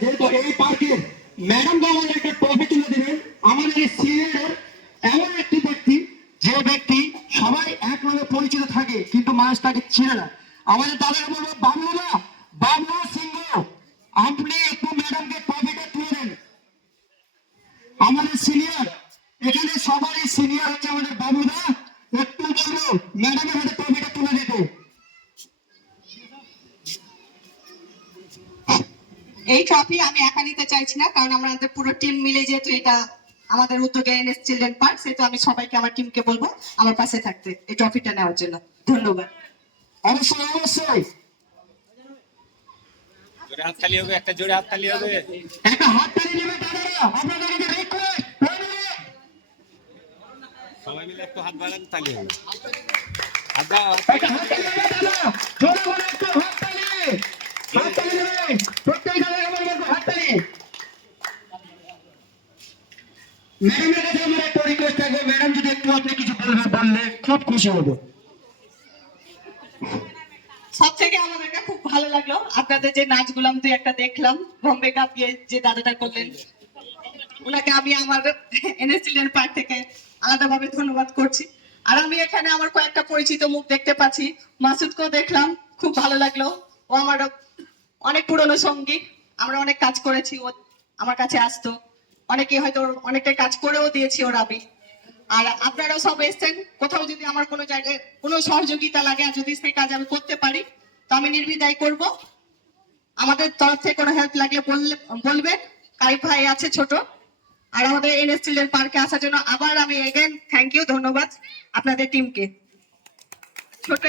যেহেতু এই পার্কের ম্যাডাম আমাদের একটা ট্রফি তুলে দেবেন আমাদের এই সিনিয়র এমন একটি ব্যক্তি যে ব্যক্তি সবাই এক নামে পরিচিত থাকে কিন্তু মানুষ তাকে চিনে না। আমাদের দাদাকে বলবো বাবলুদা, বাবলু সিংহ, আপনি একটু ম্যাডামকে ট্রফিটা তুলে দেন। আমাদের সিনিয়র, এখানে সবারই সিনিয়র হচ্ছে আমাদের বাবুদা, একটু বলবো ম্যাডামের হাতে ট্রফিটা তুলে দিতে। এই ট্রফি আমি একা নিতে চাইছি না, কারণ আমাদের পুরো টিম মিলে যেহেতু এটা আমাদের উদ্যোগে এনএস চিলড্রেন পার্ক, সেহেতু আমি সবাইকে আমার টিমকে বলবো আমার পাশে থাকতে এই ট্রফিটা নেওয়ার জন্য। ধন্যবাদ। অবশ্যই অবশ্যই জোরে হাততালি হবে, একটা জোরে হাততালি হবে। একটা হাততালি নেবে দাদারা, আপনাদেরকে রিকোয়েস্ট, সবাই মিলে একটু হাত বাড়ান, তালি হবে। হাত দাও, একটা হাততালি নেবে দাদা, জোরে করে একটু হাততালি, হাততালি নেবে প্রত্যেক দাদাকে বলবো একটু হাততালি। ম্যাডামের কাছে আমার একটা রিকোয়েস্ট থাকবে, ম্যাডাম যদি একটু আপনি কিছু বললে খুব খুশি হবো। সব থেকে আমার এটা খুব ভালো লাগলো আপনাদের যে নাচগুলো আমি দুই একটা দেখলাম, বম্বে কাপ গিয়ে যে দাদাটা করলেন, ওনাকে আমি আমার এনএস চিলড্রেন পার্ক থেকে আলাদাভাবে ধন্যবাদ করছি। আর আমি এখানে আমার কয়েকটা পরিচিত মুখ দেখতে পাচ্ছি, মাসুদকেও দেখলাম, খুব ভালো লাগলো। ও আমার অনেক পুরনো সঙ্গী, আমরা অনেক কাজ করেছি, ও আমার কাছে আসতো, অনেকে হয়তো অনেকটাই কাজ করেও দিয়েছি ওর আমি। আর আপনারাও সব এসছেন, কোথাও যদি আমার কোনো জায়গায় কোনো সহযোগিতা লাগে আর যদি সেই কাজ আমি করতে পারি তো আমি নির্বিধায় করব। আমাদের তরফ থেকে কোনো হেল্প লাগলে বলবেন। কাইফ ভাই আছে ছোট। আর আমাদের এনএস চিলড্রেন পার্কে আসার জন্য আবার আমি এগেন থ্যাংক ইউ, ধন্যবাদ আপনাদের টিমকে। ছোট